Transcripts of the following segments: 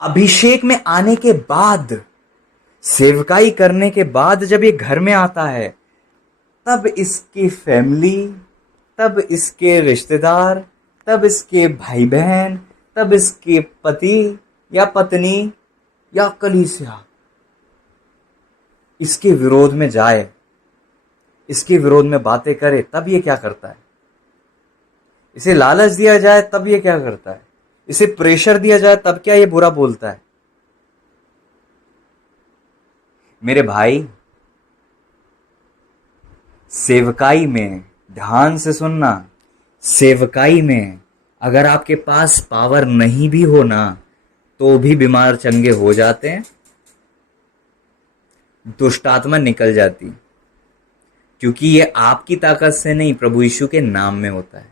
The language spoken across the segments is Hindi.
अभिषेक में आने के बाद, सेवकाई करने के बाद जब ये घर में आता है, तब इसकी फैमिली, तब इसके रिश्तेदार, तब इसके भाई बहन, तब इसके पति या पत्नी या कलीसिया इसके विरोध में जाए, इसके विरोध में बातें करे, तब ये क्या करता है? इसे लालच दिया जाए तब ये क्या करता है? इसे प्रेशर दिया जाए तब क्या ये बुरा बोलता है? मेरे भाई, सेवकाई में ध्यान से सुनना, सेवकाई में अगर आपके पास पावर नहीं भी हो ना, तो भी बीमार चंगे हो जाते हैं, दुष्ट आत्मा निकल जाती, क्योंकि ये आपकी ताकत से नहीं, प्रभु यीशु के नाम में होता है।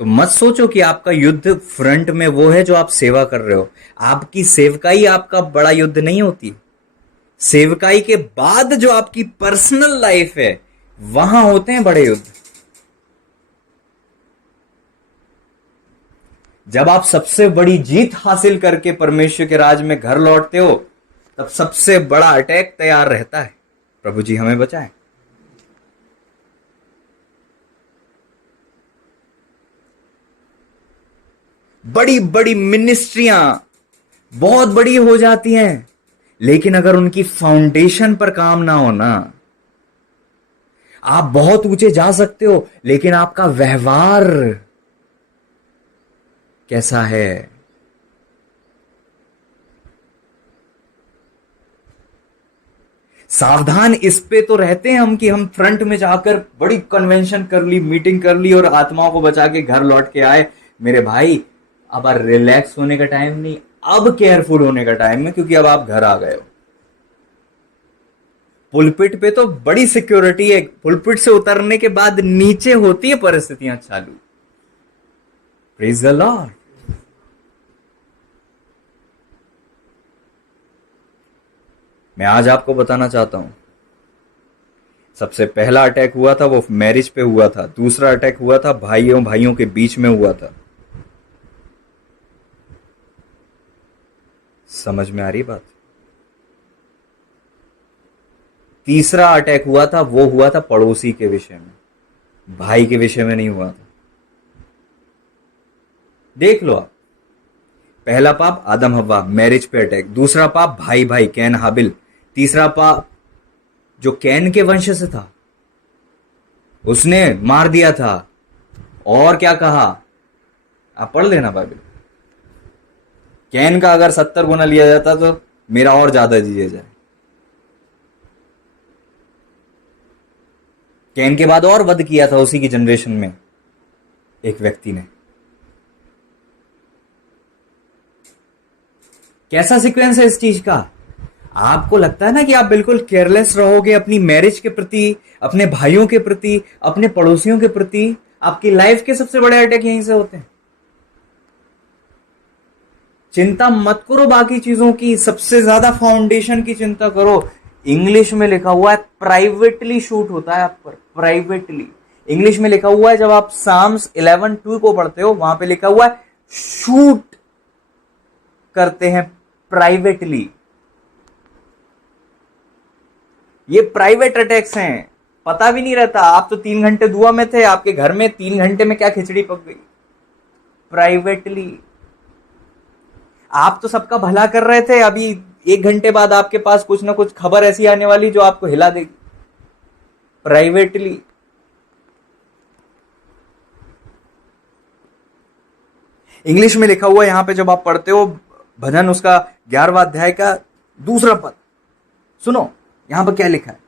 तो मत सोचो कि आपका युद्ध फ्रंट में वो है जो आप सेवा कर रहे हो। आपकी सेवकाई आपका बड़ा युद्ध नहीं होती। सेवकाई के बाद जो आपकी पर्सनल लाइफ है, वहां होते हैं बड़े युद्ध। जब आप सबसे बड़ी जीत हासिल करके परमेश्वर के राज में घर लौटते हो, तब सबसे बड़ा अटैक तैयार रहता है। प्रभु जी हमें बचाएं। बड़ी बड़ी मिनिस्ट्रियां बहुत बड़ी हो जाती हैं, लेकिन अगर उनकी फाउंडेशन पर काम ना हो ना, आप बहुत ऊंचे जा सकते हो, लेकिन आपका व्यवहार कैसा है? सावधान इस पे तो रहते हैं हम कि हम फ्रंट में जाकर बड़ी कन्वेंशन कर ली, मीटिंग कर ली और आत्माओं को बचा के घर लौट के आए। मेरे भाई, अब रिलैक्स होने का टाइम नहीं, अब केयरफुल होने का टाइम है, क्योंकि अब आप घर आ गए हो। पुलपिट पे तो बड़ी सिक्योरिटी है, पुलपिट से उतरने के बाद नीचे होती है परिस्थितियां चालू। Praise the Lord. मैं आज आपको बताना चाहता हूं, सबसे पहला अटैक हुआ था वो मैरिज पे हुआ था, दूसरा अटैक हुआ था भाइयों भाइयों के बीच में हुआ था। समझ में आ रही बात? तीसरा अटैक हुआ था वो हुआ था पड़ोसी के विषय में, भाई के विषय में नहीं हुआ था। देख लो आप, पहला पाप आदम हव्वा, मैरिज पे अटैक। दूसरा पाप भाई भाई, कैन हाबिल। तीसरा पाप जो कैन के वंश से था, उसने मार दिया था। और क्या कहा? आप पढ़ लेना बाइबल। कैन का अगर 70 गुना लिया जाता तो मेरा और ज्यादा दिया जाए। कैन के बाद और वध किया था उसी की जनरेशन में एक व्यक्ति ने। कैसा सीक्वेंस है इस चीज का? आपको लगता है ना कि आप बिल्कुल केयरलेस रहोगे अपनी मैरिज के प्रति, अपने भाइयों के प्रति, अपने पड़ोसियों के प्रति? आपकी लाइफ के सबसे बड़े अटैक यहीं से होते हैं। चिंता मत करो बाकी चीजों की, सबसे ज्यादा फाउंडेशन की चिंता करो। इंग्लिश में लिखा हुआ है प्राइवेटली शूट होता है आप पर, प्राइवेटली। इंग्लिश में लिखा हुआ है, जब आप साम्स 11:2 को पढ़ते हो, वहां पे लिखा हुआ है शूट करते हैं प्राइवेटली। ये प्राइवेट अटैक्स हैं, पता भी नहीं रहता। आप तो 3 घंटे दुआ में थे, आपके घर में 3 घंटे में क्या खिचड़ी पक गई। प्राइवेटली आप तो सबका भला कर रहे थे, अभी 1 घंटे बाद आपके पास कुछ ना कुछ खबर ऐसी आने वाली जो आपको हिला देगी। प्राइवेटली। इंग्लिश में लिखा हुआ है यहां पे, जब आप पढ़ते हो भजन उसका 11वां अध्याय का 2रा पद, सुनो यहां पर क्या लिखा है।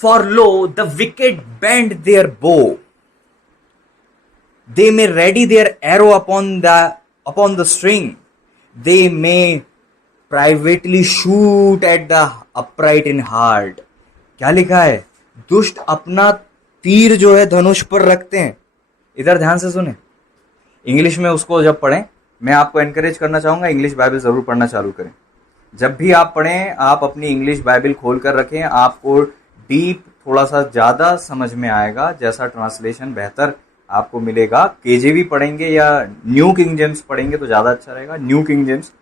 For lo the wicked bend their bow, they may ready their arrow upon the string, they may privately shoot at the upright in heart। क्या लिखा है? दुष्ट अपना तीर जो है धनुष पर रखते हैं। इधर ध्यान से सुने, इंग्लिश में उसको जब पढ़ें, मैं आपको एनकरेज करना चाहूंगा इंग्लिश बाइबल जरूर पढ़ना चालू करें। जब भी आप पढ़ें, आप अपनी इंग्लिश बाइबल खोल कर रखें, आपको डीप थोड़ा सा ज्यादा समझ में आएगा, जैसा ट्रांसलेशन बेहतर आपको मिलेगा। केजेवी पढ़ेंगे या न्यू किंग जेम्स पढ़ेंगे तो ज़्यादा अच्छा रहेगा। न्यू किंग जेम्स,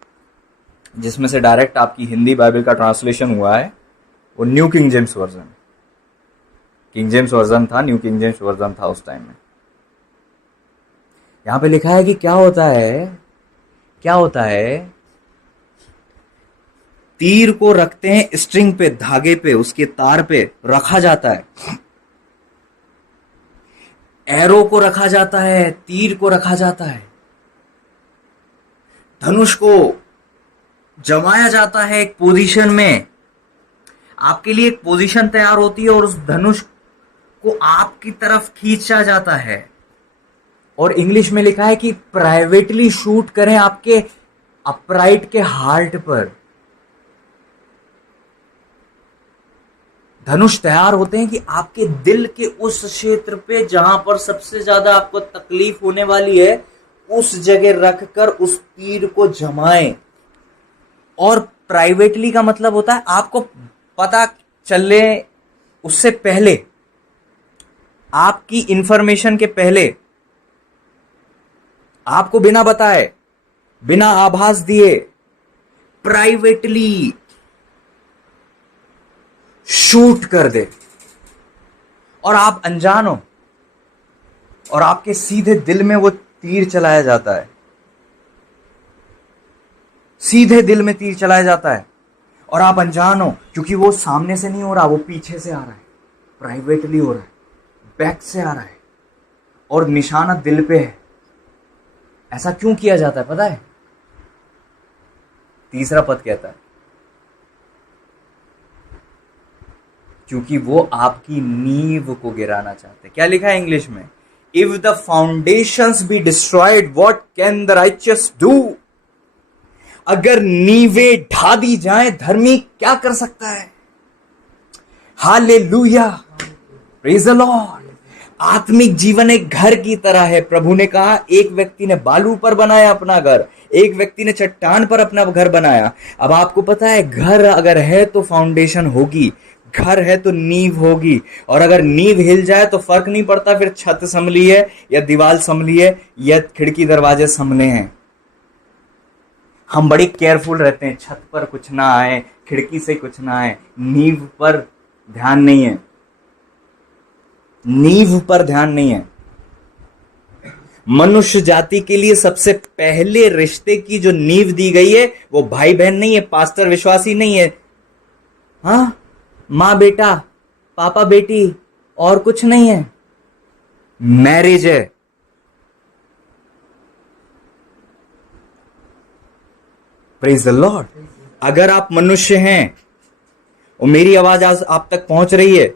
जिसमें से डायरेक्ट आपकी हिंदी बाइबल का ट्रांसलेशन हुआ है, वो new king James version. King James version था, न्यू किंग जेम्स वर्जन था उस टाइम में। यहां पे लिखा है कि क्या होता है, क्या होता है, तीर को रखते हैं स्ट्रिंग पे, धागे पे, उसके तार पे रखा जाता है। एरो को रखा जाता है, तीर को रखा जाता है, धनुष को जमाया जाता है एक पोजीशन में। आपके लिए एक पोजीशन तैयार होती है और उस धनुष को आपकी तरफ खींचा जाता है। और इंग्लिश में लिखा है कि प्राइवेटली शूट करें आपके अपराइट के हार्ट पर। धनुष तैयार होते हैं कि आपके दिल के उस क्षेत्र पे जहां पर सबसे ज्यादा आपको तकलीफ होने वाली है, उस जगह रखकर उस तीर को जमाएं। और प्राइवेटली का मतलब होता है आपको पता चले उससे पहले, आपकी इंफॉर्मेशन के पहले, आपको बिना बताए, बिना आभास दिए, प्राइवेटली शूट कर दे और आप अनजान हो और आपके सीधे दिल में वो तीर चलाया जाता है। सीधे दिल में तीर चलाया जाता है और आप अनजान हो, क्योंकि वो सामने से नहीं हो रहा, वो पीछे से आ रहा है, प्राइवेटली हो रहा है, बैक से आ रहा है और निशाना दिल पे है। ऐसा क्यों किया जाता है पता है? तीसरा पद कहता है क्योंकि वो आपकी नींव को गिराना चाहते हैं। क्या लिखा है इंग्लिश में? If the foundations be destroyed what can the righteous do. अगर नींवें ढा दी जाए, धर्मी क्या कर सकता है? Hallelujah, praise the Lord. आत्मिक जीवन एक घर की तरह है। प्रभु ने कहा, एक व्यक्ति ने बालू पर बनाया अपना घर, एक व्यक्ति ने चट्टान पर अपना घर बनाया। अब आपको पता है, घर अगर है तो फाउंडेशन होगी, घर है तो नींव होगी। और अगर नींव हिल जाए तो फर्क नहीं पड़ता फिर छत संभली है या दीवार संभली है या खिड़की दरवाजे संभले हैं। हम बड़ी केयरफुल रहते हैं, छत पर कुछ ना आए, खिड़की से कुछ ना आए। नींव पर ध्यान नहीं है, नींव पर ध्यान नहीं है। मनुष्य जाति के लिए सबसे पहले रिश्ते की जो नींव दी गई है वो भाई बहन नहीं है, पास्टर विश्वासी नहीं है, हाँ, मां बेटा, पापा बेटी, और कुछ नहीं है, मैरिज है। Praise the Lord. अगर आप मनुष्य हैं और मेरी आवाज आज आप तक पहुंच रही है,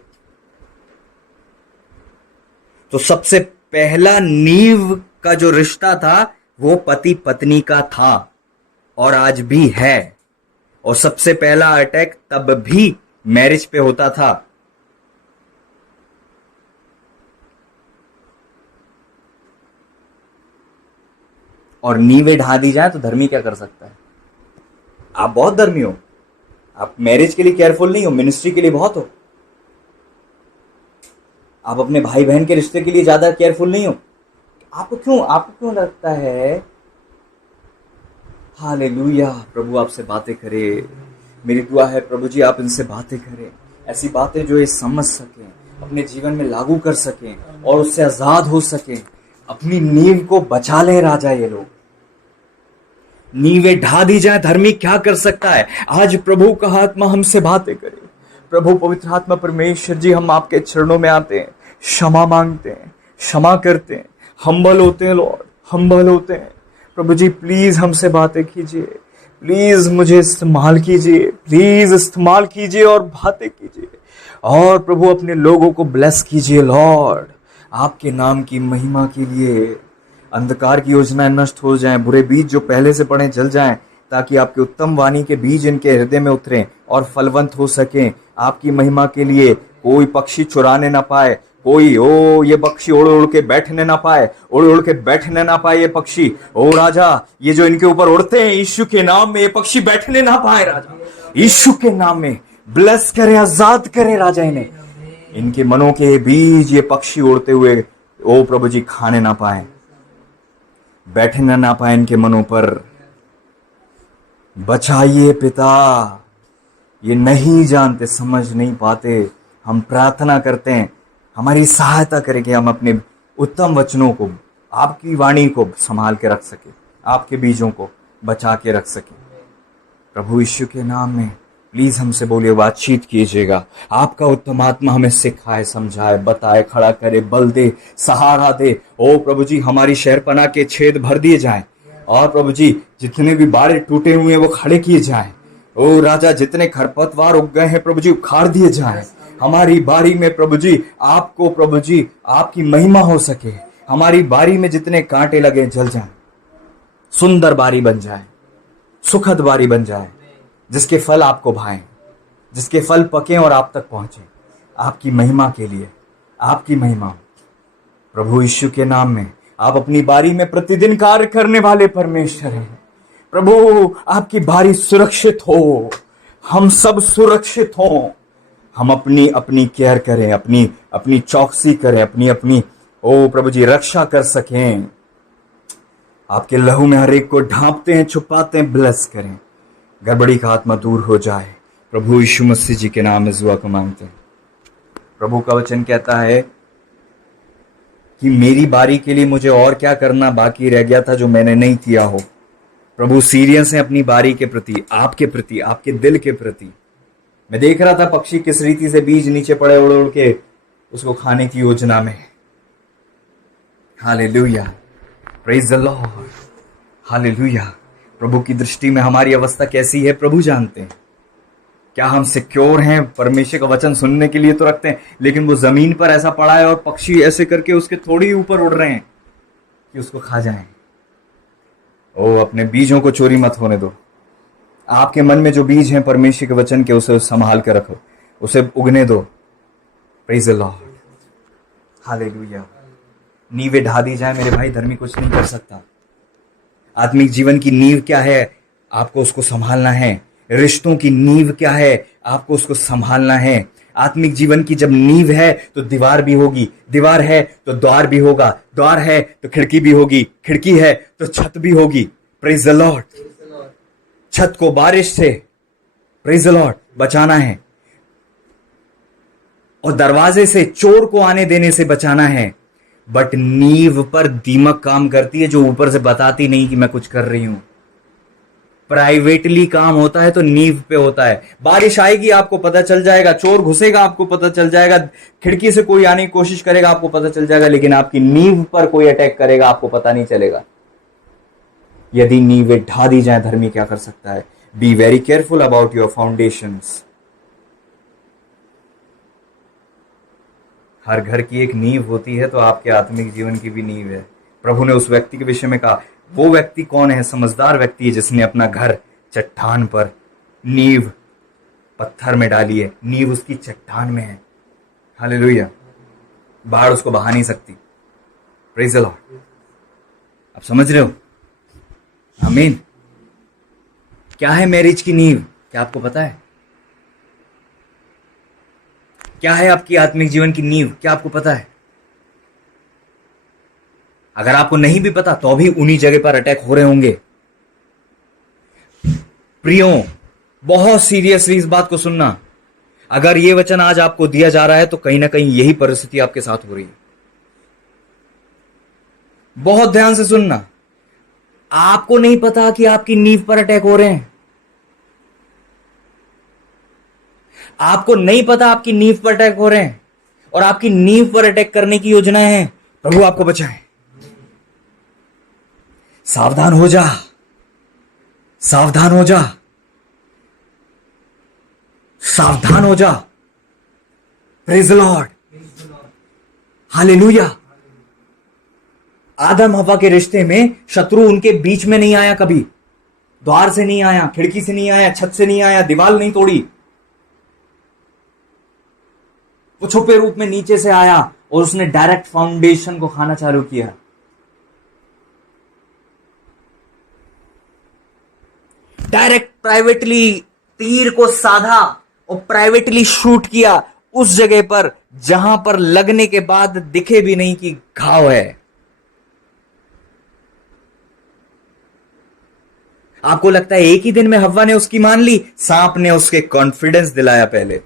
तो सबसे पहला नींव का जो रिश्ता था वो पति पत्नी का था और आज भी है। और सबसे पहला अटैक तब भी मैरिज पे होता था। और नींवें ढा दी जाए तो धर्मी क्या कर सकता है? आप बहुत धर्मी हो, आप मैरिज के लिए केयरफुल नहीं हो, मिनिस्ट्री के लिए बहुत हो। आप अपने भाई बहन के रिश्ते के लिए ज्यादा केयरफुल नहीं हो। आपको क्यों लगता है? हालेलुया, प्रभु आपसे बातें करे। मेरी दुआ है प्रभु जी आप इनसे बातें करें, ऐसी बातें जो ये समझ सकें, अपने जीवन में लागू कर सकें और उससे आजाद हो सकें। अपनी नींव को बचा ले राजा। ये लोग नींवें ढा दी जाए, धर्मी क्या कर सकता है? आज प्रभु का आत्मा हमसे बातें करे। प्रभु पवित्र आत्मा परमेश्वर जी, हम आपके चरणों में आते हैं, क्षमा मांगते हैं, क्षमा करते हैं, हम्बल होते हैं लॉर्ड, हम्बल होते हैं। प्रभु जी प्लीज हमसे बातें कीजिए, प्लीज मुझे इस्तेमाल कीजिए, प्लीज इस्तेमाल कीजिए और बातें कीजिए। और प्रभु अपने लोगों को ब्लेस कीजिए लॉर्ड, आपके नाम की महिमा के लिए। अंधकार की योजनाएं नष्ट हो जाएं, बुरे बीज जो पहले से पड़े जल जाएं, ताकि आपके उत्तम वाणी के बीज इनके हृदय में उतरें और फलवंत हो सकें आपकी महिमा के लिए। कोई पक्षी चुराने ना पाए, कोई ये पक्षी उड़ उड़ के बैठने ना पाए, उड़ उड़ के बैठने ना पाए ये पक्षी। ओ राजा, ये जो इनके ऊपर उड़ते हैं यीशु के नाम में, ये पक्षी बैठने ना पाए राजा, यीशु के नाम में ब्लेस करे, आजाद करे राजा इन्हें। इनके मनों के बीज ये पक्षी उड़ते हुए ओ प्रभु जी खाने ना पाए, बैठने ना पाए इनके मनों पर। बचाइए पिता, ये नहीं जानते, समझ नहीं पाते। हम प्रार्थना करते हैं, हमारी सहायता करें कि हम अपने उत्तम वचनों को, आपकी वाणी को संभाल के रख सके, आपके बीजों को बचा के रख सके। प्रभु यीशु के नाम में प्लीज हमसे बोलिए, बातचीत कीजिएगा। आपका उत्तम आत्मा हमें सिखाए, समझाए, बताए, खड़ा करे, बल दे, सहारा दे। ओ प्रभु जी हमारी शहरपना के छेद भर दिए जाएं, और प्रभु जी जितने भी बाड़े टूटे हुए हैं वो खड़े किए जाएं। ओ राजा जितने खरपतवार उग गए हैं प्रभु जी उखाड़ दिए जाएं। हमारी बारी में प्रभु जी आपको, प्रभु जी आपकी महिमा हो सके। हमारी बारी में जितने कांटे लगे जल जाएं, सुंदर बारी बन जाए, सुखद बारी बन जाए, जिसके फल आपको भाएं, जिसके फल पके और आप तक पहुंचे, आपकी महिमा के लिए, आपकी महिमा। प्रभु यीशु के नाम में आप अपनी बारी में प्रतिदिन कार्य करने वाले परमेश्वर हैं। प्रभु आपकी बारी सुरक्षित हो, हम सब सुरक्षित हो, हम अपनी अपनी केयर करें, अपनी अपनी चौकसी करें, अपनी अपनी ओ प्रभु जी रक्षा कर सकें। आपके लहू में हर एक को ढांपते हैं, छुपाते हैं, ब्लेस करें, गड़बड़ी का आत्मा दूर हो जाए। प्रभु यीशु मसीह जी के नाम में दुआ को मांगते हैं। प्रभु का वचन कहता है कि मेरी बारी के लिए मुझे और क्या करना बाकी रह गया था जो मैंने नहीं किया हो। प्रभु सीरियस है अपनी बारी के प्रति, आपके प्रति, आपके दिल के प्रति। मैं देख रहा था पक्षी किस रीति से बीज नीचे पड़े उड़ उड़ के उसको खाने की योजना में। Hallelujah, praise the lord, hallelujah. प्रभु की दृष्टि में हमारी अवस्था कैसी है प्रभु जानते हैं। क्या हम सिक्योर हैं? परमेश्वर का वचन सुनने के लिए तो रखते हैं, लेकिन वो जमीन पर ऐसा पड़ा है और पक्षी ऐसे करके उसके थोड़ी ऊपर उड़ रहे हैं कि उसको खा जाएं। ओ अपने बीजों को चोरी मत होने दो। आपके मन में जो बीज हैं परमेश्वर के वचन के, उसे संभाल कर रखो, उसे उगने दो। Praise the lord, hallelujah. नींवें ढा दी जाए मेरे भाई, धर्मी कुछ नहीं कर सकता। आत्मिक जीवन की नींव क्या है? आपको उसको संभालना है। रिश्तों की नींव क्या है? आपको उसको संभालना है। आत्मिक जीवन की जब नींव है तो दीवार भी होगी, दीवार है तो द्वार भी होगा, द्वार है तो खिड़की भी होगी, खिड़की है तो छत भी होगी। Praise the Lord. छत को बारिश से, प्रेज द लॉर्ड, बचाना है, और दरवाजे से चोर को आने देने से बचाना है। बट नींव पर दीमक काम करती है, जो ऊपर से बताती नहीं कि मैं कुछ कर रही हूं। प्राइवेटली काम होता है तो नींव पे होता है। बारिश आएगी आपको पता चल जाएगा, चोर घुसेगा आपको पता चल जाएगा, खिड़की से कोई आने की कोशिश करेगा आपको पता चल जाएगा, लेकिन आपकी नींव पर कोई अटैक करेगा आपको पता नहीं चलेगा। यदि नींवें ढा दी जाए, धर्मी क्या कर सकता है? Be very careful about your foundations. हर घर की एक नींव होती है, तो आपके आत्मिक जीवन की भी नींव है। प्रभु ने उस व्यक्ति के विषय में कहा, वो व्यक्ति कौन है? समझदार व्यक्ति है जिसने अपना घर चट्टान पर, नींव पत्थर में डाली है, नींव उसकी चट्टान में है। हालेलुया। बाढ़ उसको बहा नहीं सकती। Praise the Lord. आप समझ रहे हो? आमीन। क्या है मैरिज की नींव? क्या आपको पता है? क्या है आपकी आत्मिक जीवन की नींव? क्या आपको पता है? अगर आपको नहीं भी पता तो भी उन्हीं जगह पर अटैक हो रहे होंगे। प्रियो, बहुत सीरियसली इस बात को सुनना। अगर ये वचन आज आपको दिया जा रहा है तो कहीं ना कहीं यही परिस्थिति आपके साथ हो रही है। बहुत ध्यान से सुनना। आपको नहीं पता कि आपकी नींव पर अटैक हो रहे हैं। आपको नहीं पता आपकी नींव पर अटैक हो रहे हैं, और आपकी नींव पर अटैक करने की योजनाएं हैं। प्रभु आपको बचाए। सावधान हो जा, सावधान हो जा, सावधान हो जा। Praise the lord, hallelujah. आदम हवा के रिश्ते में शत्रु उनके बीच में नहीं आया कभी। द्वार से नहीं आया, खिड़की से नहीं आया, छत से नहीं आया, दीवार नहीं तोड़ी। वो छुपे रूप में नीचे से आया और उसने डायरेक्ट फाउंडेशन को खाना चालू किया। डायरेक्ट प्राइवेटली तीर को साधा और प्राइवेटली शूट किया उस जगह पर जहां पर लगने के बाद दिखे भी नहीं कि घाव है। आपको लगता है एक ही दिन में हव्वा ने उसकी मान ली? सांप ने उसके कॉन्फिडेंस दिलाया पहले।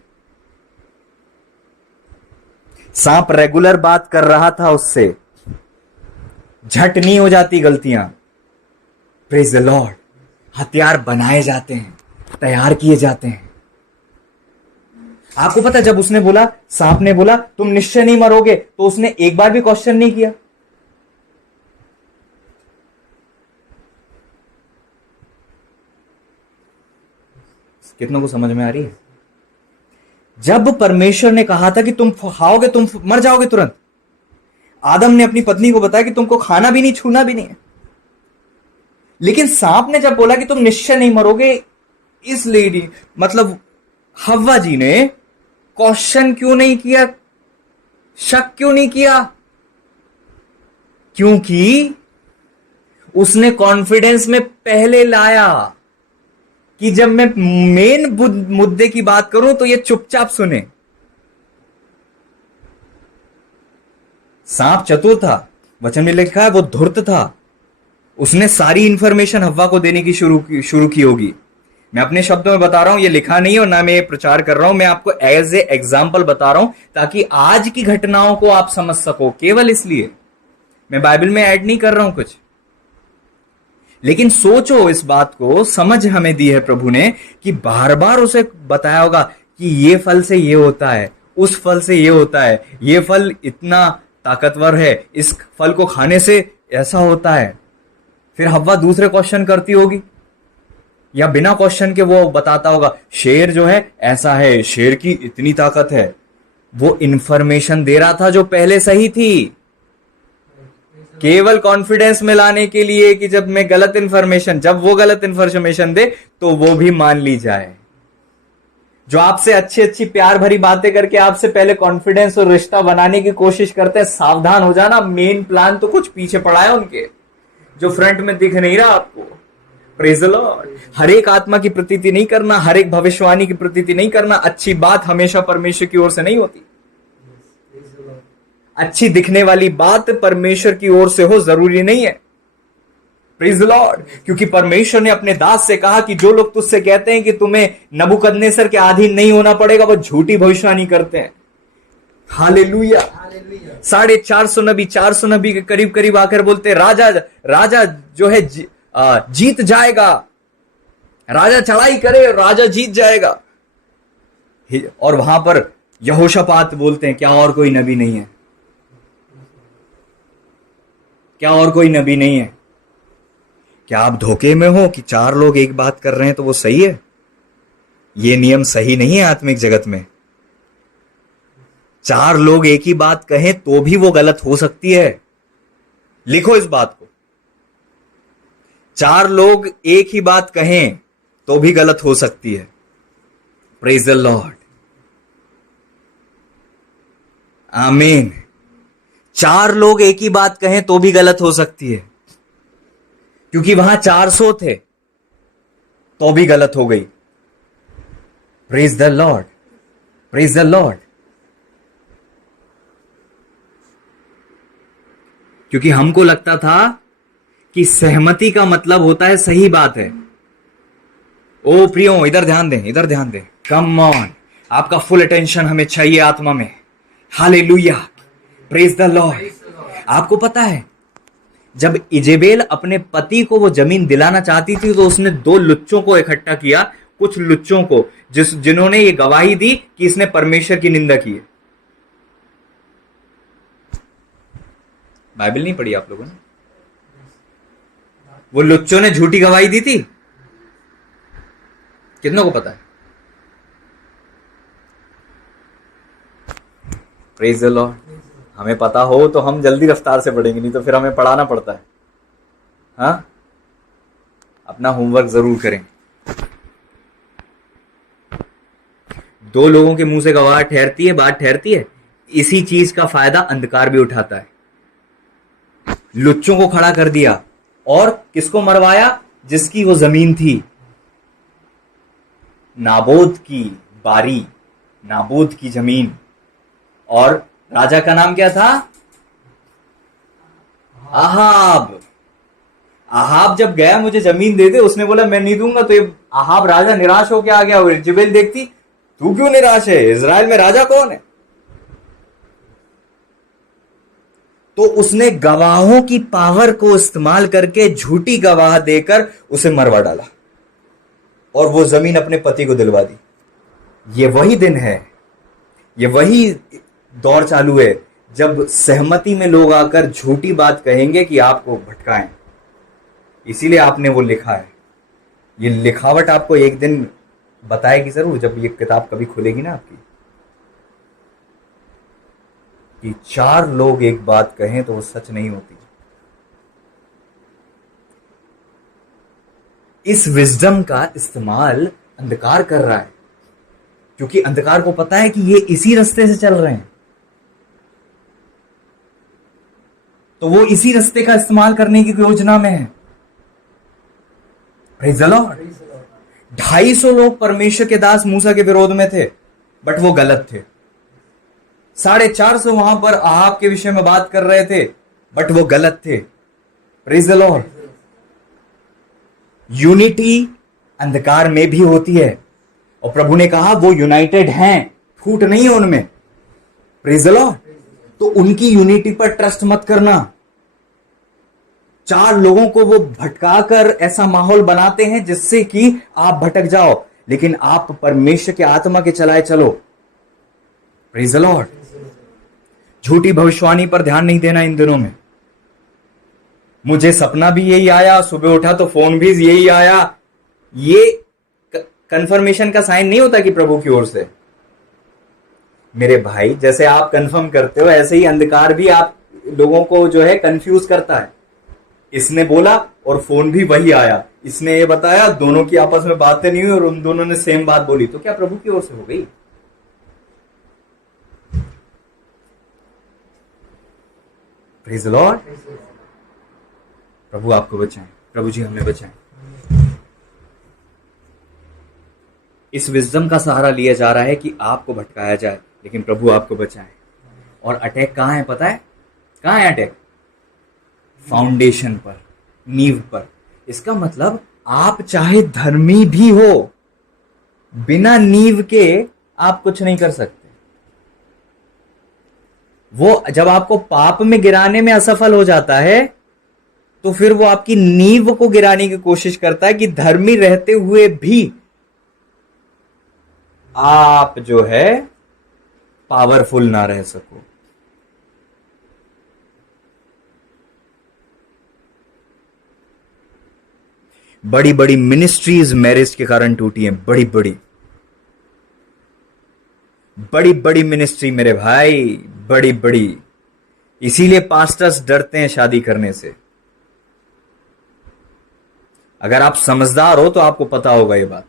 सांप रेगुलर बात कर रहा था उससे, झट नहीं हो जाती गलतियां। Praise the Lord. हथियार बनाए जाते हैं, तैयार किए जाते हैं। आपको पता, जब उसने बोला, सांप ने बोला तुम निश्चय नहीं मरोगे, तो उसने एक बार भी क्वेश्चन नहीं किया। कितनों को समझ में आ रही है? जब परमेश्वर ने कहा था कि तुम खाओगे तुम मर जाओगे तुरंत, आदम ने अपनी पत्नी को बताया कि तुमको खाना भी नहीं, छूना भी नहीं है। लेकिन सांप ने जब बोला कि तुम निश्चय नहीं मरोगे, इस लेडी मतलब हव्वा जी ने क्वेश्चन क्यों नहीं किया, शक क्यों नहीं किया? क्योंकि उसने कॉन्फिडेंस में पहले लाया कि जब मैं मेन मुद्दे की बात करूं तो ये चुपचाप सुने। सांप चतुर था, वचन में लिखा है वो धूर्त था। उसने सारी इंफॉर्मेशन हव्वा को देने की शुरू की होगी। मैं अपने शब्दों में बता रहा हूं, ये लिखा नहीं है और ना मैं ये प्रचार कर रहा हूं, मैं आपको एज ए एग्जाम्पल बता रहा हूं ताकि आज की घटनाओं को आप समझ सको। केवल इसलिए मैं बाइबल में ऐड नहीं कर रहा हूं कुछ। लेकिन सोचो, इस बात को समझ हमें दी है प्रभु ने कि बार बार उसे बताया होगा कि ये फल से ये होता है, उस फल से ये होता है, ये फल इतना ताकतवर है, इस फल को खाने से ऐसा होता है। फिर हव्वा दूसरे क्वेश्चन करती होगी या बिना क्वेश्चन के वो बताता होगा शेर जो है ऐसा है, शेर की इतनी ताकत है। वो इंफॉर्मेशन दे रहा था जो पहले सही थी, केवल कॉन्फिडेंस में लाने के लिए कि जब मैं गलत इंफॉर्मेशन, जब वो गलत इंफॉर्मेशन दे तो वो भी मान ली जाए। जो आपसे अच्छी अच्छी प्यार भरी बातें करके आपसे पहले कॉन्फिडेंस और रिश्ता बनाने की कोशिश करते हैं, सावधान हो जाना। मेन प्लान तो कुछ पीछे पड़ा है उनके, जो फ्रंट में दिख नहीं रहा आपको। Praise the Lord. हर एक आत्मा की प्रतीति नहीं करना, हर एक भविष्यवाणी की प्रतीति नहीं करना। अच्छी बात हमेशा परमेश्वर की ओर से नहीं होती। अच्छी दिखने वाली बात परमेश्वर की ओर से हो जरूरी नहीं है। Praise the Lord. क्योंकि परमेश्वर ने अपने दास से कहा कि जो लोग तुझसे कहते हैं कि तुम्हें नबूकदनेस्सर के अधीन नहीं होना पड़ेगा, वो झूठी भविष्यवाणी करते हैं। हालेलुया। 450 नबी, 400 नबी के करीब करीब आकर बोलते राजा जो है जीत जाएगा, राजा चढ़ाई करे, राजा जीत जाएगा। और वहां पर यहोशापात बोलते हैं क्या और कोई नबी नहीं है? क्या और कोई नबी नहीं है? क्या आप धोखे में हो कि 4 लोग एक बात कर रहे हैं तो वो सही है? ये नियम सही नहीं है आत्मिक जगत में। 4 लोग एक ही बात कहें तो भी वो गलत हो सकती है। लिखो इस बात को, 4 लोग एक ही बात कहें तो भी गलत हो सकती है। Praise the Lord. आमीन। 4 लोग एक ही बात कहें तो भी गलत हो सकती है, क्योंकि वहां 400 थे तो भी गलत हो गई। Praise the Lord, praise the Lord. क्योंकि हमको लगता था कि सहमति का मतलब होता है सही बात है। ओ प्रियो, इधर ध्यान दें, इधर ध्यान दें। कम ऑन, आपका फुल अटेंशन हमें चाहिए आत्मा में। Hallelujah, praise the Lord. आपको पता है, जब इजेबेल अपने पति को वो जमीन दिलाना चाहती थी तो उसने 2 लुच्चों को इकट्ठा किया, कुछ लुच्चों को जिन्होंने ये गवाही दी कि इसने परमेश्वर की निंदा की है। बाइबल नहीं पढ़ी आप लोगों ने? वो लुच्चों ने झूठी गवाही दी थी। कितनों को पता है? Praise the Lord. हमें पता हो तो हम जल्दी रफ्तार से पढ़ेंगे, नहीं तो फिर हमें पढ़ाना पड़ता है। हाँ, अपना होमवर्क जरूर करें। 2 लोगों के मुंह से गवाह ठहरती है, बात ठहरती है। इसी चीज का फायदा अंधकार भी उठाता है। लुच्चों को खड़ा कर दिया और किसको मरवाया? जिसकी वो जमीन थी, नाबोद की बारी, नाबोद की जमीन। और राजा का नाम क्या था? आहाब। आहाब जब गया मुझे जमीन दे दे, उसने बोला मैं नहीं दूंगा, तो ये आहाब राजा निराश होकर आ गया। और इजबेल देखती, तू क्यों निराश है, इजराइल में राजा कौन है? तो उसने गवाहों की पावर को इस्तेमाल करके झूठी गवाह देकर उसे मरवा डाला और वो जमीन अपने पति को दिलवा दी। ये वही दिन है, ये वही दौर चालू है जब सहमति में लोग आकर झूठी बात कहेंगे कि आपको भटकाएं। इसीलिए आपने वो लिखा है। ये लिखावट आपको एक दिन बताएगी जरूर, जब ये किताब कभी खुलेगी ना आपकी, कि 4 लोग एक बात कहें तो वो सच नहीं होती। इस विजडम का इस्तेमाल अंधकार कर रहा है, क्योंकि अंधकार को पता है कि ये इसी रास्ते से चल रहे हैं, तो वो इसी रास्ते का इस्तेमाल करने की योजना में है। Praise the Lord. 250 लोग परमेश्वर के दास मूसा के विरोध में थे, बट वो गलत थे। 450 वहां पर आहाब के विषय में बात कर रहे थे, बट वो गलत थे। Praise the Lord. यूनिटी अंधकार में भी होती है, और प्रभु ने कहा वो यूनाइटेड हैं, फूट नहीं है उनमें। Praise the Lord. तो उनकी यूनिटी पर ट्रस्ट मत करना। 4 लोगों को वो भटकाकर ऐसा माहौल बनाते हैं जिससे कि आप भटक जाओ, लेकिन आप परमेश्वर के आत्मा के चलाए चलो। Praise the Lord. झूठी भविष्यवाणी पर ध्यान नहीं देना इन दिनों में। मुझे सपना भी यही आया, सुबह उठा तो फोन भी यही आया। ये कंफर्मेशन का साइन नहीं होता कि प्रभु की ओर से। मेरे भाई, जैसे आप कंफर्म करते हो, ऐसे ही अंधकार भी आप लोगों को जो है कंफ्यूज करता है। इसने बोला और फोन भी वही आया, इसने ये बताया, दोनों की आपस में बातें नहीं हुई और उन दोनों ने सेम बात बोली, तो क्या प्रभु की ओर से हो गई? Praise the Lord. प्रभु आपको बचाएं, प्रभु जी हमें बचाएं। इस विजडम का सहारा लिया जा रहा है कि आपको भटकाया जाए, लेकिन प्रभु आपको बचाएं। और अटैक कहां है पता है? कहां है अटैक? फाउंडेशन पर, नींव पर। इसका मतलब आप चाहे धर्मी भी हो, बिना नींव के आप कुछ नहीं कर सकते। वो जब आपको पाप में गिराने में असफल हो जाता है, तो फिर वो आपकी नींव को गिराने की कोशिश करता है कि धर्मी रहते हुए भी आप जो है पावरफुल ना रह सको। बड़ी बड़ी मिनिस्ट्रीज मैरिज के कारण टूटी हैं। बड़ी बड़ी मिनिस्ट्री मेरे भाई, बड़ी बड़ी। इसीलिए पास्टर्स डरते हैं शादी करने से। अगर आप समझदार हो तो आपको पता होगा ये बात।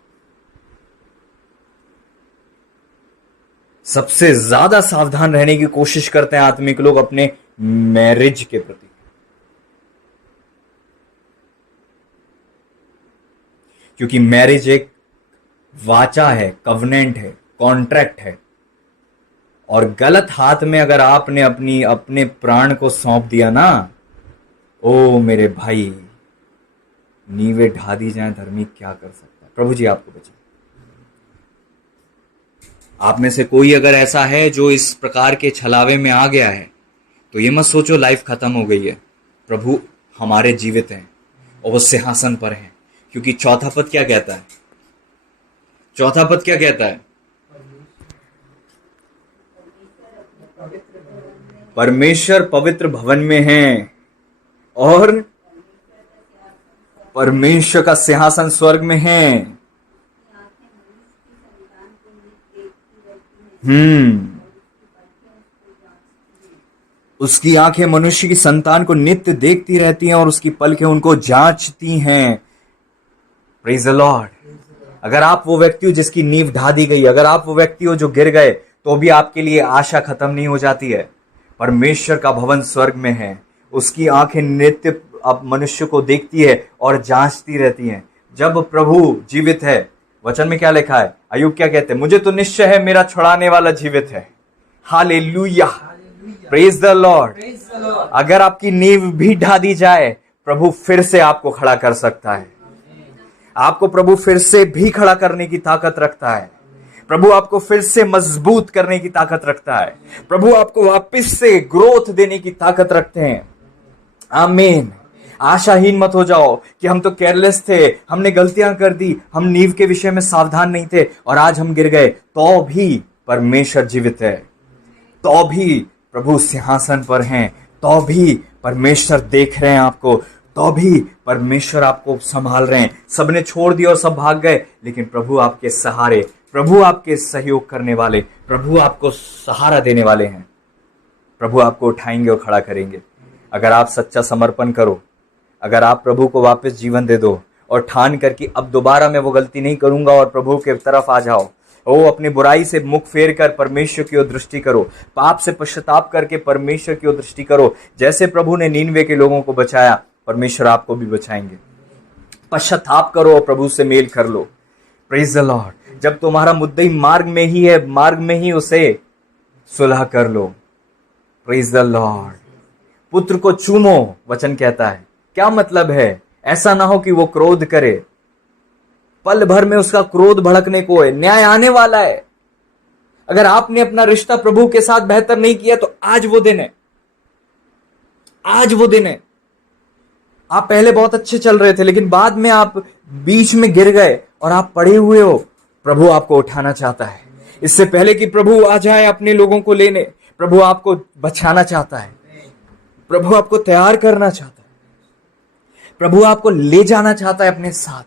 सबसे ज्यादा सावधान रहने की कोशिश करते हैं आत्मिक लोग अपने मैरिज के प्रति, क्योंकि मैरिज एक वाचा है, कवनेंट है, कॉन्ट्रैक्ट है। और गलत हाथ में अगर आपने अपने प्राण को सौंप दिया ना, ओ मेरे भाई, नींवें ढा दी जाए, धर्मी क्या कर सकता है? प्रभु जी आपको बचाए। आप में से कोई अगर ऐसा है जो इस प्रकार के छलावे में आ गया है, तो ये मत सोचो लाइफ खत्म हो गई है। प्रभु हमारे जीवित हैं और वो सिंहासन पर हैं, क्योंकि चौथा पद क्या कहता है? चौथा पद क्या कहता है? परमेश्वर पवित्र भवन में है और परमेश्वर का सिंहासन स्वर्ग में है। उसकी आंखें मनुष्य की संतान को नित्य देखती रहती हैं और उसकी पलकें उनको जांचती हैं। Praise the Lord. अगर आप वो व्यक्ति हो जिसकी नींव ढा दी गई, अगर आप वो व्यक्ति हो जो गिर गए, तो भी आपके लिए आशा खत्म नहीं हो जाती है। परमेश्वर का भवन स्वर्ग में है, उसकी आंखें नित्य अब मनुष्य को देखती है और जांचती रहती हैं। जब प्रभु जीवित है, वचन में क्या लिखा है? अय्यूब क्या कहते हैं? मुझे तो निश्चय है मेरा छुड़ाने वाला जीवित है। Hallelujah, praise the Lord. अगर आपकी नींव भी ढा दी जाए, प्रभु फिर से आपको खड़ा कर सकता है। आपको प्रभु फिर से भी खड़ा करने की ताकत रखता है। प्रभु आपको फिर से मजबूत करने की ताकत रखता है। प्रभु आपको वापस से ग्रोथ देने की ताकत रखते हैं। आमीन। आशाहीन मत हो जाओ कि हम तो केयरलेस थे, हमने गलतियां कर दी, हम नींव के विषय में सावधान नहीं थे और आज हम गिर गए। तो भी परमेश्वर जीवित है, तो भी प्रभु सिंहासन पर हैं, तो भी परमेश्वर देख रहे हैं आपको, तो भी परमेश्वर आपको संभाल रहे हैं। सबने छोड़ दिया और सब भाग गए, लेकिन प्रभु आपके सहारे, प्रभु आपके सहयोग करने वाले, प्रभु आपको सहारा देने वाले हैं। प्रभु आपको उठाएंगे और खड़ा करेंगे। अगर आप सच्चा समर्पण करो, अगर आप प्रभु को वापस जीवन दे दो और ठान कर कि अब दोबारा मैं वो गलती नहीं करूंगा और प्रभु के तरफ आ जाओ, ओ अपनी बुराई से मुख फेर कर परमेश्वर की ओर दृष्टि करो, पाप से पश्चाताप करके परमेश्वर की ओर दृष्टि करो। जैसे प्रभु ने नीनवे के लोगों को बचाया, परमेश्वर आपको भी बचाएंगे। पश्चाताप करो और प्रभु से मेल कर लो। Praise the Lord. जब तुम्हारा मुद्दई मार्ग में ही है, मार्ग में ही उसे सुलह कर लो। Praise the Lord. पुत्र को चूमो, वचन कहता है। क्या मतलब है? ऐसा ना हो कि वो क्रोध करे, पल भर में उसका क्रोध भड़कने को है। न्याय आने वाला है। अगर आपने अपना रिश्ता प्रभु के साथ बेहतर नहीं किया तो आज वो दिन है, आज वो दिन है। आप पहले बहुत अच्छे चल रहे थे, लेकिन बाद में आप बीच में गिर गए और आप पड़े हुए हो। प्रभु आपको उठाना चाहता है। इससे पहले कि प्रभु आ जाए अपने लोगों को लेने, प्रभु आपको बचाना चाहता है। प्रभु आपको तैयार करना चाहता है। प्रभु आपको ले जाना चाहता है अपने साथ।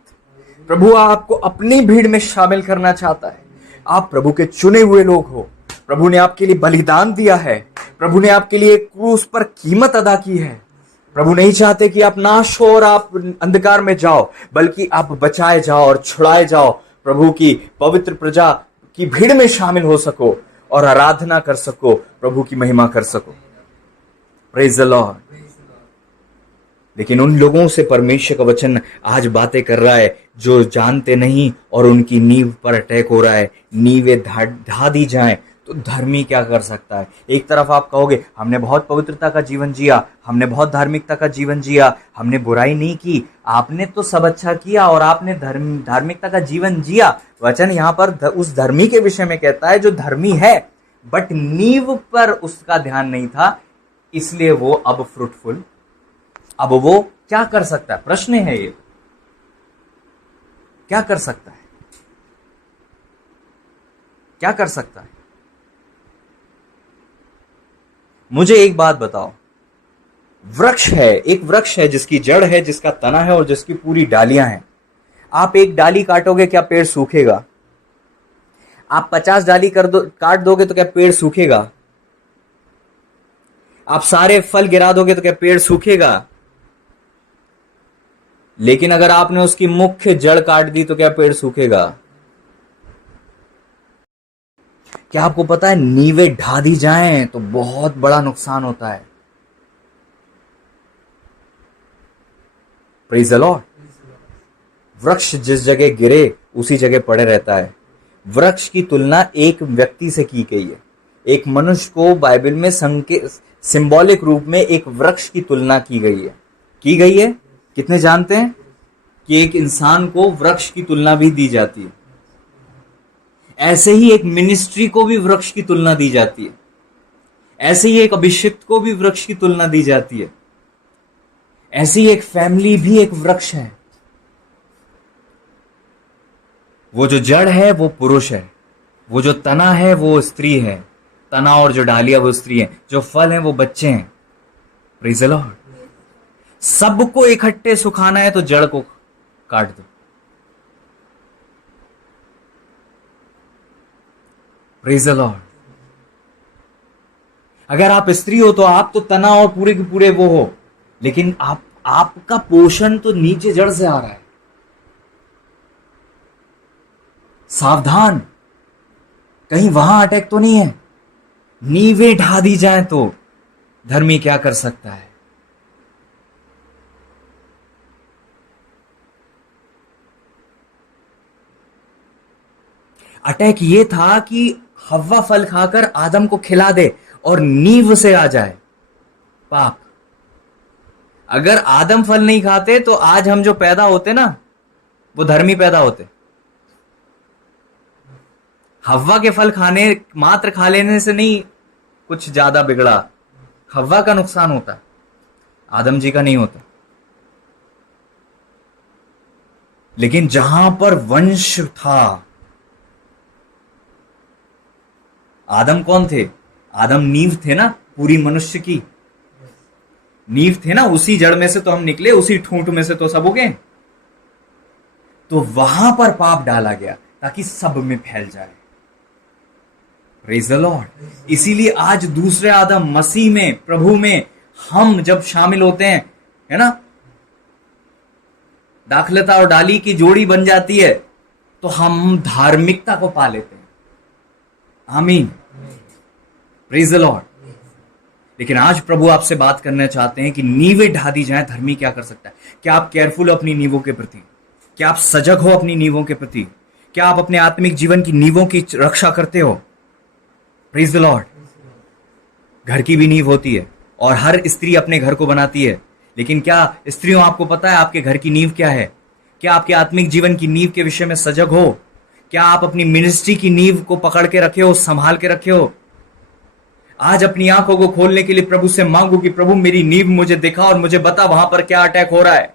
प्रभु आपको अपनी भीड़ में शामिल करना चाहता है। आप प्रभु के चुने हुए लोग हो। प्रभु ने आपके लिए बलिदान दिया है। प्रभु ने आपके लिए क्रूस पर कीमत अदा की है। प्रभु नहीं चाहते कि आप नाश हो और आप अंधकार में जाओ, बल्कि आप बचाए जाओ और छुड़ाए जाओ। प्रभु की पवित्र प्रजा की भीड़ में शामिल हो सको और आराधना कर सको, प्रभु की महिमा कर सको। Praise the Lord. लेकिन उन लोगों से परमेश्वर का वचन आज बातें कर रहा है जो जानते नहीं और उनकी नींव पर अटैक हो रहा है। नींवें ढा दी जाएं तो धर्मी क्या कर सकता है? एक तरफ आप कहोगे हमने बहुत पवित्रता का जीवन जिया, हमने बहुत धार्मिकता का जीवन जिया, हमने बुराई नहीं की। आपने तो सब अच्छा किया और आपने धार्मिकता का जीवन जिया। वचन यहाँ पर उस धर्मी के विषय में कहता है जो धर्मी है, बट नींव पर उसका ध्यान नहीं था, इसलिए वो अब फ्रूटफुल। अब वो क्या कर सकता है? प्रश्न है ये, क्या कर सकता है? क्या कर सकता है? मुझे एक बात बताओ। वृक्ष है, एक वृक्ष है जिसकी जड़ है, जिसका तना है और जिसकी पूरी डालियां हैं। आप एक डाली काटोगे, क्या पेड़ सूखेगा? आप 50 डाली काट दोगे तो क्या पेड़ सूखेगा? आप सारे फल गिरा दोगे तो क्या पेड़ सूखेगा? लेकिन अगर आपने उसकी मुख्य जड़ काट दी तो क्या पेड़ सूखेगा? क्या आपको पता है नींवें ढा दी जाएं तो बहुत बड़ा नुकसान होता है। Praise the Lord. वृक्ष जिस जगह गिरे उसी जगह पड़े रहता है। वृक्ष की तुलना एक व्यक्ति से की गई है। एक मनुष्य को बाइबल में सिंबॉलिक रूप में एक वृक्ष की तुलना की गई है। की गई है। कितने जानते हैं कि एक इंसान को वृक्ष की तुलना भी दी जाती है? ऐसे ही एक मिनिस्ट्री को भी वृक्ष की तुलना दी जाती है। ऐसे ही एक अभिषिक्त को भी वृक्ष की तुलना दी जाती है। ऐसी ही एक फैमिली भी एक वृक्ष है। वो जो जड़ है वो पुरुष है, वो जो तना है वो स्त्री है, तना और जो डालियां वो स्त्री है, जो फल है वो बच्चे हैं। Praise the Lord. सबको इकट्ठे सुखाना है तो जड़ को काट दो। Praise the Lord. अगर आप स्त्री हो तो आप तो तना और पूरे के पूरे वो हो, लेकिन आपका पोषण तो नीचे जड़ से आ रहा है। सावधान, कहीं वहां अटैक तो नहीं है। नींवें ढा दी जाए तो धर्मी क्या कर सकता है? अटैक ये था कि हव्वा फल खाकर आदम को खिला दे और नींव से आ जाए पाप। अगर आदम फल नहीं खाते तो आज हम जो पैदा होते ना, वो धर्मी पैदा होते। हव्वा के फल खाने, मात्र खा लेने से नहीं कुछ ज्यादा बिगड़ा, हव्वा का नुकसान होता, आदम जी का नहीं होता। लेकिन जहां पर वंश था, आदम कौन थे? आदम नींव थे ना, पूरी मनुष्य की नींव थे ना, उसी जड़ में से तो हम निकले, उसी ठूंठ में से तो सब उगे। तो वहां पर पाप डाला गया ताकि सब में फैल जाए। Praise the Lord. इसीलिए आज दूसरे आदम मसीह में, प्रभु में हम जब शामिल होते हैं, है ना, दाखलता और डाली की जोड़ी बन जाती है, तो हम धार्मिकता को पा लेते हैं। आमीन। Praise the Lord. लेकिन आज प्रभु आपसे बात करना चाहते हैं कि नींवें ढा दी जाए, धर्मी क्या कर सकता है? क्या आप केयरफुल हो अपनी नींवों के प्रति? क्या आप सजग हो अपनी नींवों के प्रति? क्या आप अपने आत्मिक जीवन की नींवों की रक्षा करते हो? Praise the Lord. घर की भी नींव होती है और हर स्त्री अपने घर को बनाती है, लेकिन क्या स्त्रियों आपको पता है आपके घर की नींव क्या है? क्या आपके आत्मिक जीवन की नींव के विषय में सजग हो? क्या आप अपनी मिनिस्ट्री की नींव को पकड़ के रखे हो, संभाल के रखे हो? आज अपनी आंखों को खोलने के लिए प्रभु से मांगो कि प्रभु मेरी नींव मुझे दिखा और मुझे बता वहां पर क्या अटैक हो रहा है।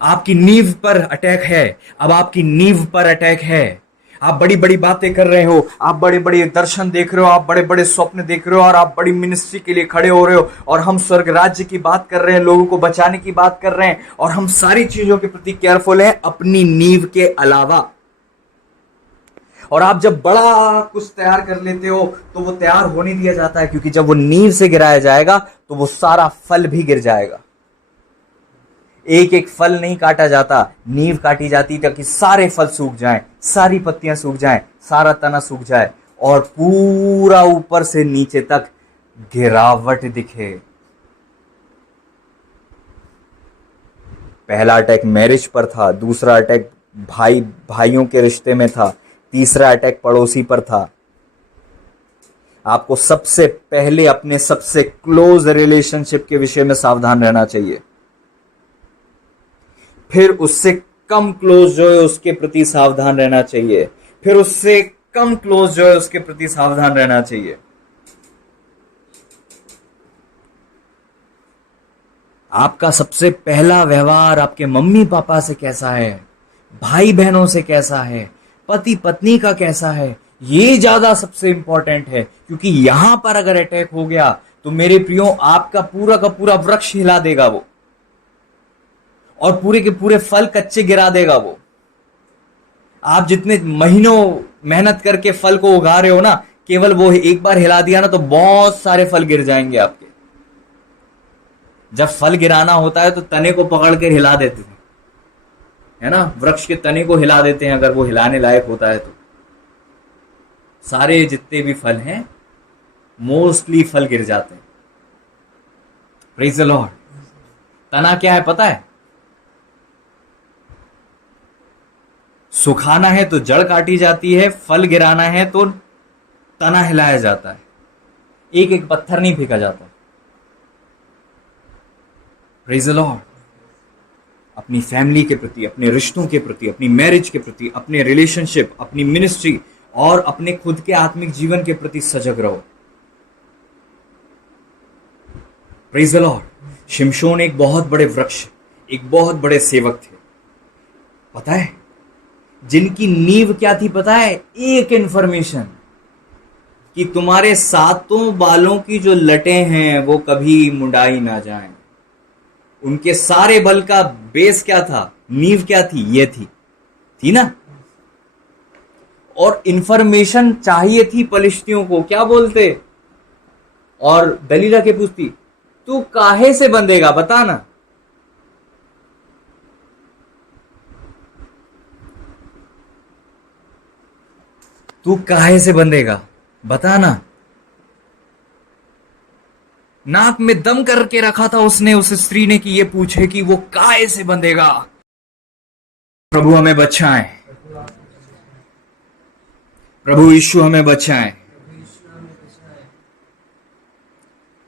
आपकी नींव पर अटैक है, अब आपकी नींव पर अटैक है। आप बड़ी बड़ी बातें कर रहे हो, आप बड़े बड़े दर्शन देख रहे हो, आप बड़े बड़े स्वप्न देख रहे हो, और आप बड़ी मिनिस्ट्री के लिए खड़े हो रहे हो, और हम स्वर्ग राज्य की बात कर रहे हैं, लोगों को बचाने की बात कर रहे हैं, और हम सारी चीजों के प्रति केयरफुल हैं अपनी नींव के अलावा। और आप जब बड़ा कुछ तैयार कर लेते हो तो वो तैयार होने दिया जाता है, क्योंकि जब वो नींव से गिराया जाएगा तो वो सारा फल भी गिर जाएगा। एक एक फल नहीं काटा जाता, नींव काटी जाती ताकि सारे फल सूख जाएं, सारी पत्तियां सूख जाएं, सारा तना सूख जाए और पूरा ऊपर से नीचे तक गिरावट दिखे। पहला अटैक मैरिज पर था, दूसरा अटैक भाइयों के रिश्ते में था, तीसरा अटैक पड़ोसी पर था। आपको सबसे पहले अपने सबसे क्लोज रिलेशनशिप के विषय में सावधान रहना चाहिए, फिर उससे कम क्लोज जो है उसके प्रति सावधान रहना चाहिए, फिर उससे कम क्लोज जो है उसके प्रति सावधान रहना चाहिए। आपका सबसे पहला व्यवहार आपके मम्मी पापा से कैसा है, भाई बहनों से कैसा है, पति पत्नी का कैसा है, ये ज्यादा सबसे इंपॉर्टेंट है। क्योंकि यहां पर अगर अटैक हो गया तो मेरे प्रियो आपका पूरा का पूरा वृक्ष हिला देगा वो, और पूरे के पूरे फल कच्चे गिरा देगा वो। आप जितने महीनों मेहनत करके फल को उगा रहे हो ना, केवल वो एक बार हिला दिया ना तो बहुत सारे फल गिर जाएंगे आपके। जब फल गिराना होता है तो तने को पकड़ कर हिला देते थे, है ना, वृक्ष के तने को हिला देते हैं अगर वो हिलाने लायक होता है तो। सारे जितने भी फल हैं मोस्टली फल गिर जाते हैं। Praise the Lord. तना क्या है पता है? सुखाना है तो जड़ काटी जाती है, फल गिराना है तो तना हिलाया जाता है, एक एक पत्थर नहीं फेंका जाता। Praise the Lord. अपनी फैमिली के प्रति, अपने रिश्तों के प्रति, अपनी मैरिज के प्रति, अपने रिलेशनशिप, अपनी मिनिस्ट्री और अपने खुद के आत्मिक जीवन के प्रति सजग रहो। Praise the Lord. शिमशोन एक बहुत बड़े वृक्ष, एक बहुत बड़े सेवक थे, पता है, जिनकी नींव क्या थी पता है? एक इंफॉर्मेशन, कि तुम्हारे सातों बालों की जो लटें हैं वो कभी मुंडाई ना जाएं। उनके सारे बल का बेस क्या था, नींव क्या थी? ये थी ना। और इंफॉर्मेशन चाहिए थी पलिश्तियों को, क्या बोलते? और दलीला के पूछती, तू काहे से बंधेगा बता ना। तू काहे से बंधेगा बता ना। नाक में दम करके रखा था उसने, उस स्त्री ने, कि ये पूछे कि वो काहे से बंधेगा। प्रभु हमें बचाए। प्रभु यीशु हमें बचाएं।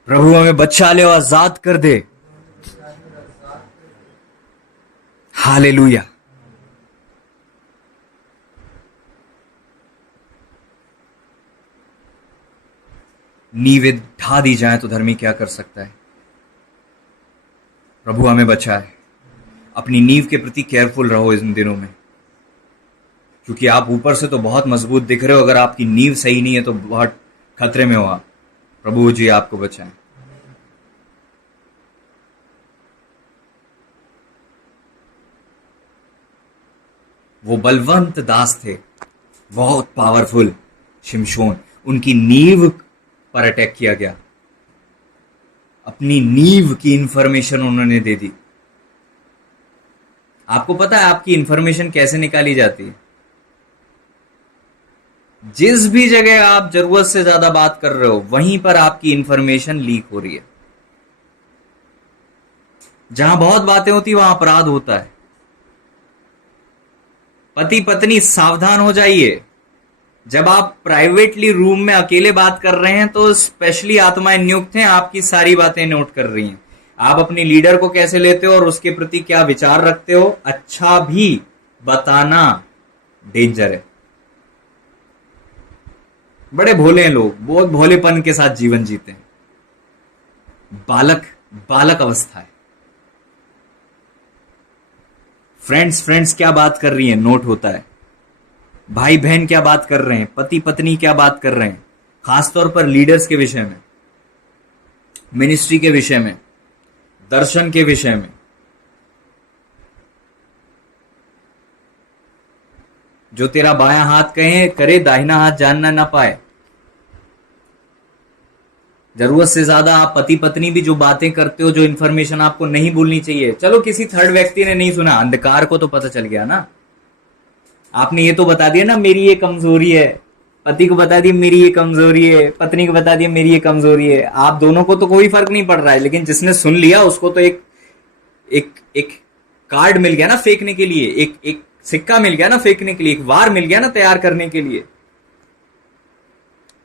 प्रभु हमें बचा ले और आजाद कर दे। हालेलुया। नींवें ढा दी जाए तो धर्मी क्या कर सकता है। प्रभु हमें बचाए। अपनी नींव के प्रति केयरफुल रहो इन दिनों में, क्योंकि आप ऊपर से तो बहुत मजबूत दिख रहे हो, अगर आपकी नींव सही नहीं है तो बहुत खतरे में हो आप। प्रभु जी आपको बचाएं। वो बलवंत दास थे, बहुत पावरफुल शिमशोन, उनकी नींव पर अटैक किया गया। अपनी नींव की इंफॉर्मेशन उन्होंने दे दी। आपको पता है आपकी इंफॉर्मेशन कैसे निकाली जाती है? जिस भी जगह आप जरूरत से ज्यादा बात कर रहे हो वहीं पर आपकी इंफॉर्मेशन लीक हो रही है। जहां बहुत बातें होती है वहां अपराध होता है। पति पत्नी सावधान हो जाइए। जब आप प्राइवेटली रूम में अकेले बात कर रहे हैं तो स्पेशली आत्माएं नियुक्त हैं, आपकी सारी बातें नोट कर रही हैं। आप अपने लीडर को कैसे लेते हो और उसके प्रति क्या विचार रखते हो, अच्छा भी बताना डेंजर है। बड़े भोले हैं लोग, बहुत भोलेपन के साथ जीवन जीते हैं। बालक बालक अवस्था है। फ्रेंड्स क्या बात कर रही हैं नोट होता है। भाई बहन क्या बात कर रहे हैं, पति पत्नी क्या बात कर रहे हैं, खासतौर पर लीडर्स के विषय में, मिनिस्ट्री के विषय में, दर्शन के विषय में। जो तेरा बायां हाथ कहे करे दाहिना हाथ जानना ना पाए। जरूरत से ज्यादा आप पति पत्नी भी जो बातें करते हो, जो इंफॉर्मेशन आपको नहीं बोलनी चाहिए, चलो किसी थर्ड व्यक्ति ने नहीं सुना, अंधकार को तो पता चल गया ना। आपने ये तो बता दिया ना मेरी ये कमजोरी है, पति को बता दिया मेरी ये कमजोरी है, पत्नी को बता दिया मेरी ये कमजोरी है। आप दोनों को तो कोई फर्क नहीं पड़ रहा है, लेकिन जिसने सुन लिया उसको तो एक एक एक कार्ड मिल गया ना फेंकने के लिए, एक सिक्का मिल गया ना फेंकने के लिए, एक वार मिल गया ना तैयार करने के लिए।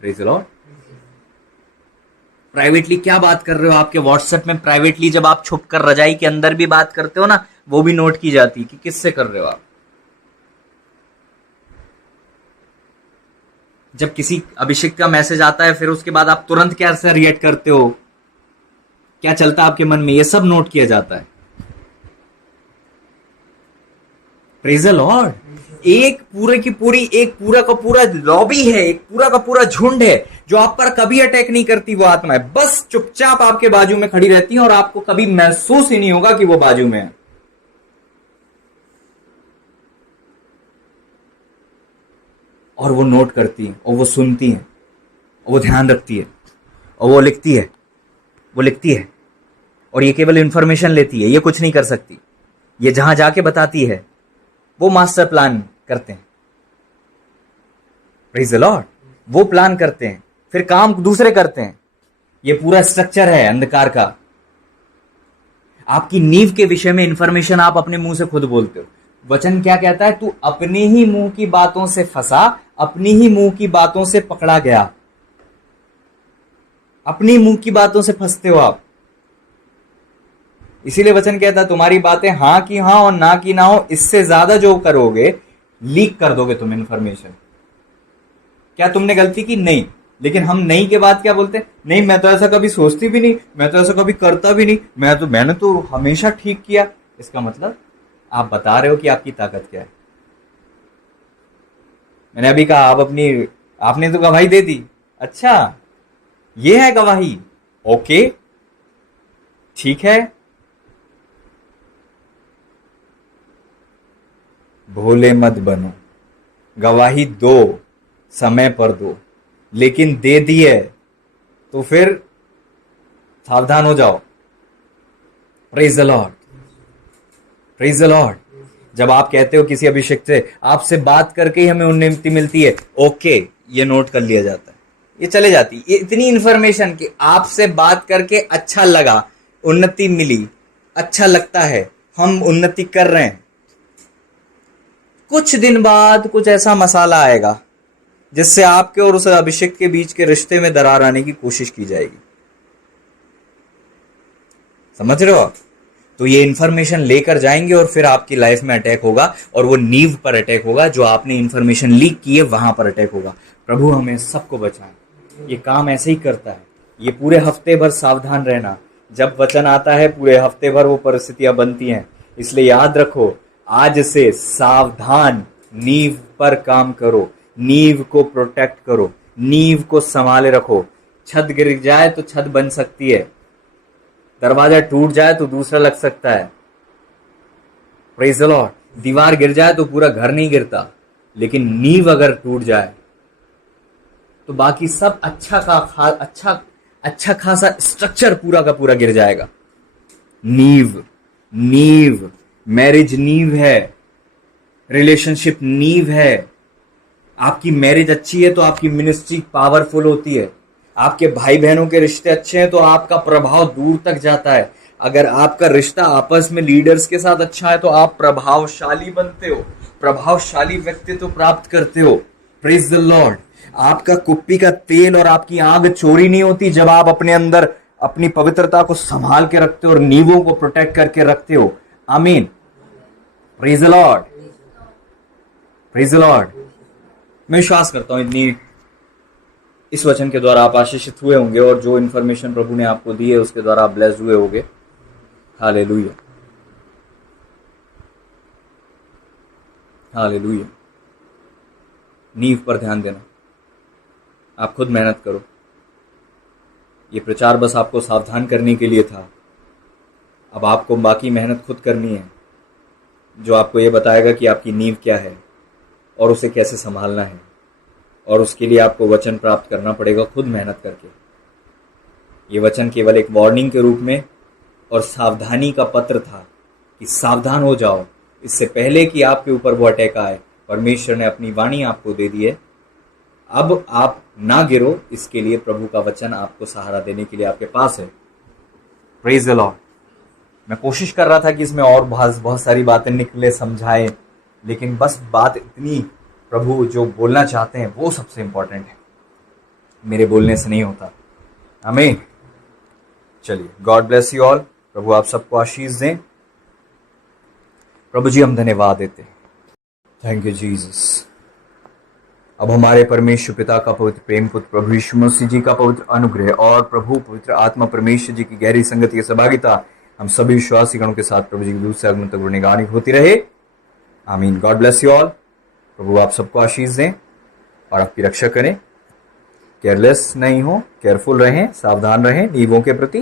Praise the Lord. प्राइवेटली क्या बात कर रहे हो आपके व्हाट्सएप में, प्राइवेटली जब आप छुप कर रजाई के अंदर भी बात करते हो ना, वो भी नोट की जाती कि किससे कर रहे हो आप। जब किसी अभिषेक का मैसेज आता है फिर उसके बाद आप तुरंत कैसे रिएक्ट करते हो, क्या चलता है आपके मन में, ये सब नोट किया जाता है। Praise the Lord. एक पूरे की पूरी, एक पूरा का पूरा लॉबी है, एक पूरा का पूरा झुंड है जो आप पर कभी अटैक नहीं करती। वो आत्मा है बस चुपचाप आपके बाजू में खड़ी रहती है और आपको कभी महसूस ही नहीं होगा कि वो बाजू में है। और वो नोट करती है और वो सुनती है और वो ध्यान रखती है और वो लिखती है, वो लिखती है और ये केवल इंफॉर्मेशन लेती है, ये कुछ नहीं कर सकती। ये जहां जाके बताती है, वो मास्टर प्लान करते हैं। Praise the Lord. वो प्लान करते हैं, फिर काम दूसरे करते हैं। ये पूरा स्ट्रक्चर है अंधकार का। आपकी नींव के विषय में इंफॉर्मेशन आप अपने मुंह से खुद बोलते हो। वचन क्या कहता है? तू अपने ही मुंह की बातों से फंसा, अपनी ही मुंह की बातों से पकड़ा गया। अपनी मुंह की बातों से फंसते हो आप। इसीलिए वचन कहता है तुम्हारी बातें हां की हां और ना की ना हो, इससे ज्यादा जो करोगे लीक कर दोगे तुम इंफॉर्मेशन। क्या तुमने गलती की? नहीं। लेकिन हम नहीं के बाद क्या बोलते हैं? नहीं, मैं तो ऐसा कभी सोचती भी नहीं, मैं तो ऐसा कभी करता भी नहीं, मैंने तो हमेशा ठीक किया। इसका मतलब आप बता रहे हो कि आपकी ताकत क्या है। मैंने अभी कहा आप आपने तो गवाही दे दी। अच्छा, ये है गवाही, ओके ठीक है। भोले मत बनो, गवाही दो, समय पर दो, लेकिन दे दी है तो फिर सावधान हो जाओ। Praise the Lord, praise the Lord. जब आप कहते हो किसी अभिषेक से आपसे बात करके ही हमें उन्नति मिलती है, ओके, ये नोट कर लिया जाता है, ये चले जाती है इतनी इंफॉर्मेशन कि आपसे बात करके अच्छा लगा, उन्नति मिली, अच्छा लगता है, हम उन्नति कर रहे हैं। कुछ दिन बाद कुछ ऐसा मसाला आएगा जिससे आपके और उस अभिषेक के बीच के रिश्ते में दरार आने की कोशिश की जाएगी। समझ रहे हो आप? तो ये इंफॉर्मेशन लेकर जाएंगे और फिर आपकी लाइफ में अटैक होगा, और वो नींव पर अटैक होगा, जो आपने इंफॉर्मेशन लीक की है वहां पर अटैक होगा। प्रभु हमें सबको बचाए। ये काम ऐसे ही करता है। ये पूरे हफ्ते भर सावधान रहना, जब वचन आता है पूरे हफ्ते भर वो परिस्थितियां बनती हैं। इसलिए याद रखो, आज से सावधान नींव पर काम करो, नींव को प्रोटेक्ट करो, नींव को संभाले रखो। छत गिर जाए तो छत बन सकती है, दरवाजा टूट जाए तो दूसरा लग सकता है। Praise the Lord. दीवार गिर जाए तो पूरा घर नहीं गिरता, लेकिन नींव अगर टूट जाए तो बाकी सब अच्छा खासा स्ट्रक्चर पूरा का पूरा गिर जाएगा। नींव मैरिज नींव है, रिलेशनशिप नींव है। आपकी मैरिज अच्छी है तो आपकी मिनिस्ट्री पावरफुल होती है। आपके भाई बहनों के रिश्ते अच्छे हैं तो आपका प्रभाव दूर तक जाता है। अगर आपका रिश्ता आपस में लीडर्स के साथ अच्छा है तो आप प्रभावशाली बनते हो, प्रभावशाली व्यक्तित्व प्राप्त करते हो। Praise the Lord. आपका कुप्पी का तेल और आपकी आग चोरी नहीं होती जब आप अपने अंदर अपनी पवित्रता को संभाल के रखते हो और नींवों को प्रोटेक्ट करके रखते हो। आमीन। Praise the Lord, praise the Lord. मैं विश्वास करता हूं इतनी इस वचन के द्वारा आप आशीषित हुए होंगे, और जो इन्फॉर्मेशन प्रभु ने आपको दी है उसके द्वारा आप ब्लेस्ड हुए होंगे। Hallelujah, hallelujah. नींव पर ध्यान देना, आप खुद मेहनत करो। ये प्रचार बस आपको सावधान करने के लिए था। अब आपको बाकी मेहनत खुद करनी है, जो आपको ये बताएगा कि आपकी नींव क्या है और उसे कैसे संभालना है, और उसके लिए आपको वचन प्राप्त करना पड़ेगा खुद मेहनत करके। ये वचन केवल एक वार्निंग के रूप में और सावधानी का पत्र था कि सावधान हो जाओ। इससे पहले कि आपके ऊपर वो अटैक आए, परमेश्वर ने अपनी वाणी आपको दे दी है। अब आप ना गिरो, इसके लिए प्रभु का वचन आपको सहारा देने के लिए आपके पास है। Praise the Lord. मैं कोशिश कर रहा था कि इसमें और बहुत सारी बातें निकले, समझाए, लेकिन बस बात इतनी, प्रभु जो बोलना चाहते हैं वो सबसे इंपॉर्टेंट है, मेरे बोलने से नहीं होता। आमीन। चलिए, गॉड ब्लेस यू ऑल। प्रभु आप सबको आशीष दें। प्रभु जी हम धन्यवाद देते हैं। Thank you Jesus. अब हमारे परमेश्वर पिता का पवित्र प्रेम, पुत्र प्रभु यीशु मसीह जी का पवित्र अनुग्रह और प्रभु पवित्र आत्मा परमेश्वर जी की गहरी संगति की सहभागिता हम सभी विश्वासी गणों के साथ प्रभु जी के दूर से आगमन तक गुणगान होती रहे। आमीन। God bless you all. प्रभु आप सबको आशीष दें और आपकी रक्षा करें। केयरलेस नहीं हो, केयरफुल रहें, सावधान रहें नींवों के प्रति।